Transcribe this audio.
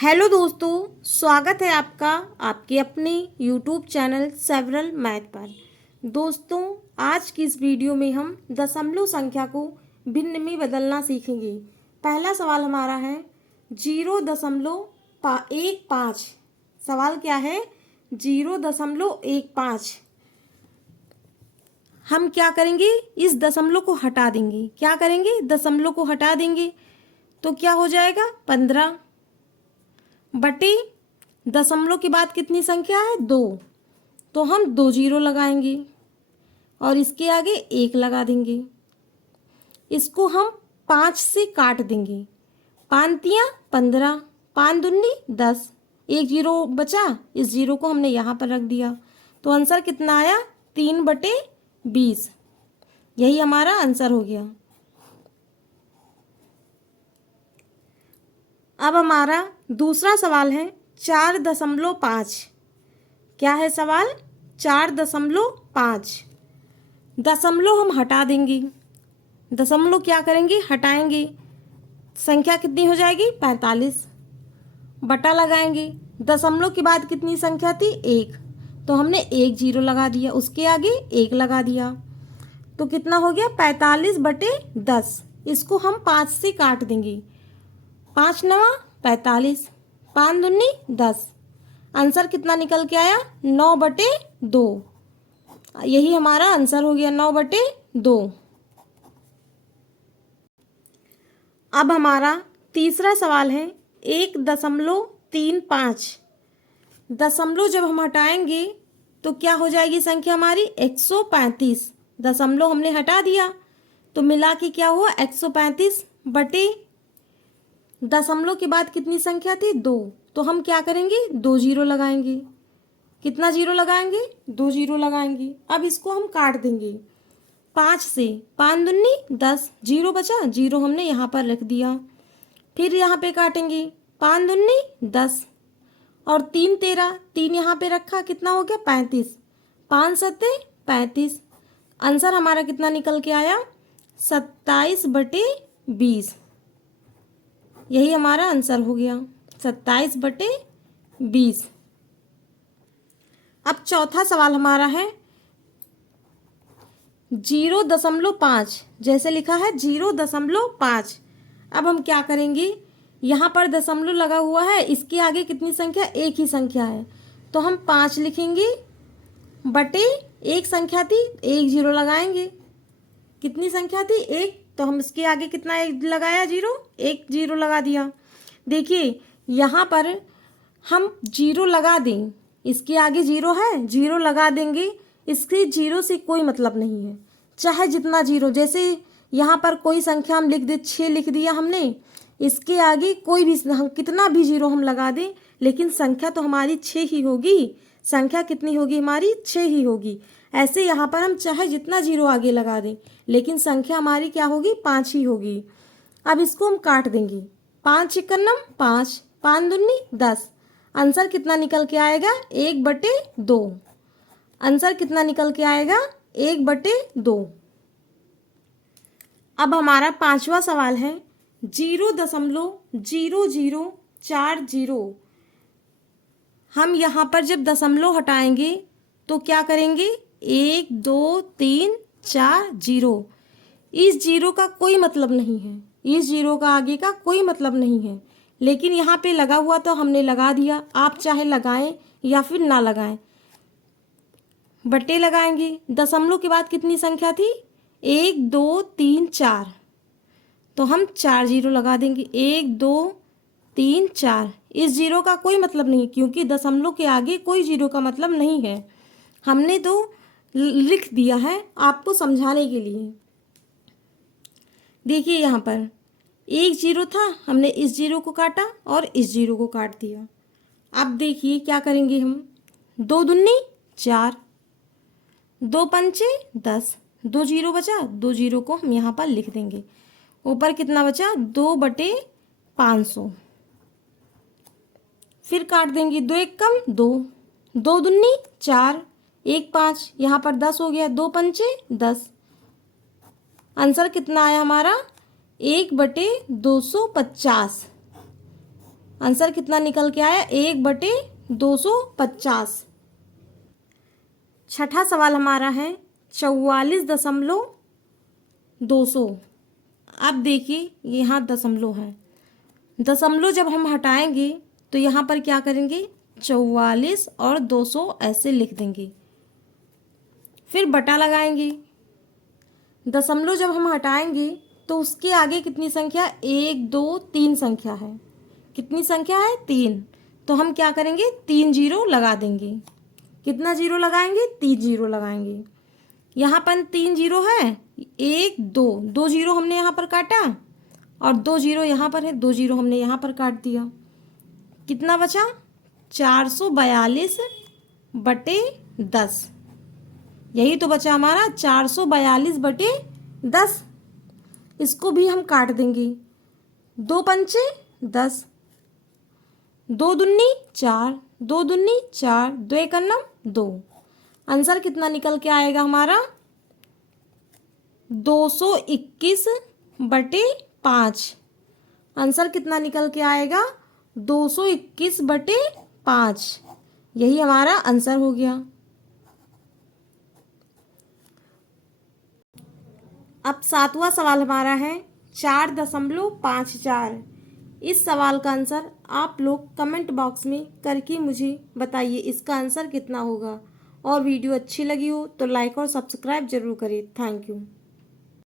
Hello दोस्तों, स्वागत है आपका आपके अपने यूट्यूब चैनल सेवरल मैथ पर। दोस्तों, आज की इस वीडियो में हम दशमलव संख्या को भिन्न में बदलना सीखेंगे। पहला सवाल हमारा है 0.15। सवाल क्या है? 0.15। हम क्या करेंगे? इस दशमलव को हटा देंगे। क्या करेंगे? दशमलव को हटा देंगे तो क्या हो जाएगा? 15 बटे दशमलव के बाद कितनी संख्या है? 2। तो हम 2 जीरो लगाएंगे और इसके आगे 1 लगा देंगे। इसको हम 5 से काट देंगे। 5 तियां 15, 5 दूनी 10, 1 जीरो बचा। इस जीरो को हमने यहाँ पर रख दिया तो आंसर कितना आया? 3/20। यही हमारा आंसर हो गया। अब हमारा दूसरा सवाल है 4.5। क्या है सवाल? 4.5। दशमलव हम हटा देंगे। दशमलव क्या करेंगे? हटाएंगे। संख्या कितनी हो जाएगी? 45। बटा लगाएंगे। दशमलव के बाद कितनी संख्या थी? 1। तो हमने 1 जीरो लगा दिया, उसके आगे 1 लगा दिया तो कितना हो गया? 45/10। इसको हम 5 से काट देंगे। 5 नवा 45, 5 दूनी 10। आंसर कितना निकल के आया? 9/2। यही हमारा आंसर हो गया, 9/2। अब हमारा तीसरा सवाल है 1.35। दशमलव जब हम हटाएंगे तो क्या हो जाएगी संख्या हमारी? 135। दशमलव हमने हटा दिया तो मिला के क्या हुआ? 135 बटे दशमलव के बाद कितनी संख्या थी? 2। तो हम क्या करेंगे? 2 जीरो लगाएंगे। कितना जीरो लगाएंगे? 2 जीरो लगाएंगे। अब इसको हम काट देंगे 5 से। 5 दूनी 10, जीरो बचा, जीरो हमने यहाँ पर रख दिया। फिर यहाँ पे काटेंगे 5 दूनी 10 और 3 13, 3 यहाँ पे रखा, कितना हो गया? 35। 5 सत्ते 35। आंसर हमारा कितना निकल के आया? 27/20। यही हमारा आंसर हो गया, 27/20। अब चौथा सवाल हमारा है 0.5। जैसे लिखा है 0.5। अब हम क्या करेंगे? यहाँ पर दशमलव लगा हुआ है, इसके आगे कितनी संख्या? एक ही संख्या है तो हम 5 लिखेंगे बटे एक संख्या थी, 1 जीरो लगाएंगे। कितनी संख्या थी? 1। तो हम इसके आगे कितना 1 लगाया? जीरो। 1 जीरो लगा दिया। देखिए यहाँ पर हम जीरो लगा दें, इसके आगे जीरो है, जीरो लगा देंगे। इसके जीरो से कोई मतलब नहीं है, चाहे जितना जीरो। जैसे यहाँ पर कोई संख्या हम लिख दे, 6 लिख दिया हमने, इसके आगे कोई भी कितना भी जीरो हम लगा दें, लेकिन संख्या तो हमारी 6 ही होगी। संख्या कितनी होगी हमारी? 6 ही होगी। ऐसे यहाँ पर हम चाहे जितना जीरो आगे लगा दें, लेकिन संख्या हमारी क्या होगी? 5 ही होगी। अब इसको हम काट देंगे। 5 एकन्नम 5, 5 दूनी 10। आंसर कितना निकल के आएगा? 1/2। आंसर कितना निकल के आएगा? 1/2। अब हमारा पांचवा सवाल है 0.0040। हम यहाँ पर जब दशमलव हटाएंगे तो क्या करेंगे? 1 2 3 4 जीरो। इस जीरो का कोई मतलब नहीं है, इस जीरो का आगे का कोई मतलब नहीं है, लेकिन यहाँ पे लगा हुआ तो हमने लगा दिया। आप चाहे लगाएं या फिर ना लगाएं। बट्टे लगाएंगे। दशमलव के बाद कितनी संख्या थी? 1 2 3 4। तो हम 4 जीरो लगा देंगे। 1 2 3 4। इस जीरो का कोई मतलब नहीं, क्योंकि दशमलव के आगे कोई जीरो का मतलब नहीं है। हमने तो लिख दिया है आपको समझाने के लिए। देखिए यहाँ पर 1 जीरो था, हमने इस जीरो को काटा और इस जीरो को काट दिया। अब देखिए क्या करेंगे हम? 2 दूनी 4, 2 पंचे 10, 2 जीरो बचा, 2 जीरो को हम यहाँ पर लिख देंगे। ऊपर कितना बचा? 2/500। फिर काट देंगे। 2 एक कम 2, 2 दूनी 4, 1 5, यहाँ पर 10 हो गया, 2 पंचे 10। आंसर कितना आया हमारा? 1/250। आंसर कितना निकल के आया? 1/250। छठा सवाल हमारा है 44,200। अब देखिए यहाँ दशमलव है, दशमलव जब हम हटाएंगे तो यहाँ पर क्या करेंगे? 44 और 200 ऐसे लिख देंगे, फिर बटा लगाएंगे। दशमलव जब हम हटाएंगे तो उसके आगे कितनी संख्या? 1 2 3 संख्या है। कितनी संख्या है? 3। तो हम क्या करेंगे? 3 जीरो लगा देंगे। कितना जीरो लगाएंगे? 3 जीरो लगाएंगे। यहाँ पर 3 जीरो है, 1 2 2 जीरो हमने यहाँ पर काटा और 2 जीरो यहाँ पर है, 2 जीरो हमने यहाँ पर काट दिया। कितना बचा? 442/10। यही तो बचा हमारा, 442/10। इसको भी हम काट देंगे। 2 पंचे 10, 2 दूनी 4, 2 दूनी 4, 2 एकन्नम 2। आंसर कितना निकल के आएगा हमारा? 221/5। आंसर कितना निकल के आएगा? 221/5। यही हमारा आंसर हो गया। अब सातवां सवाल हमारा है 4.54। इस सवाल का आंसर आप लोग कमेंट बॉक्स में करके मुझे बताइए इसका आंसर कितना होगा। और वीडियो अच्छी लगी हो तो लाइक और सब्सक्राइब जरूर करें। Thank you.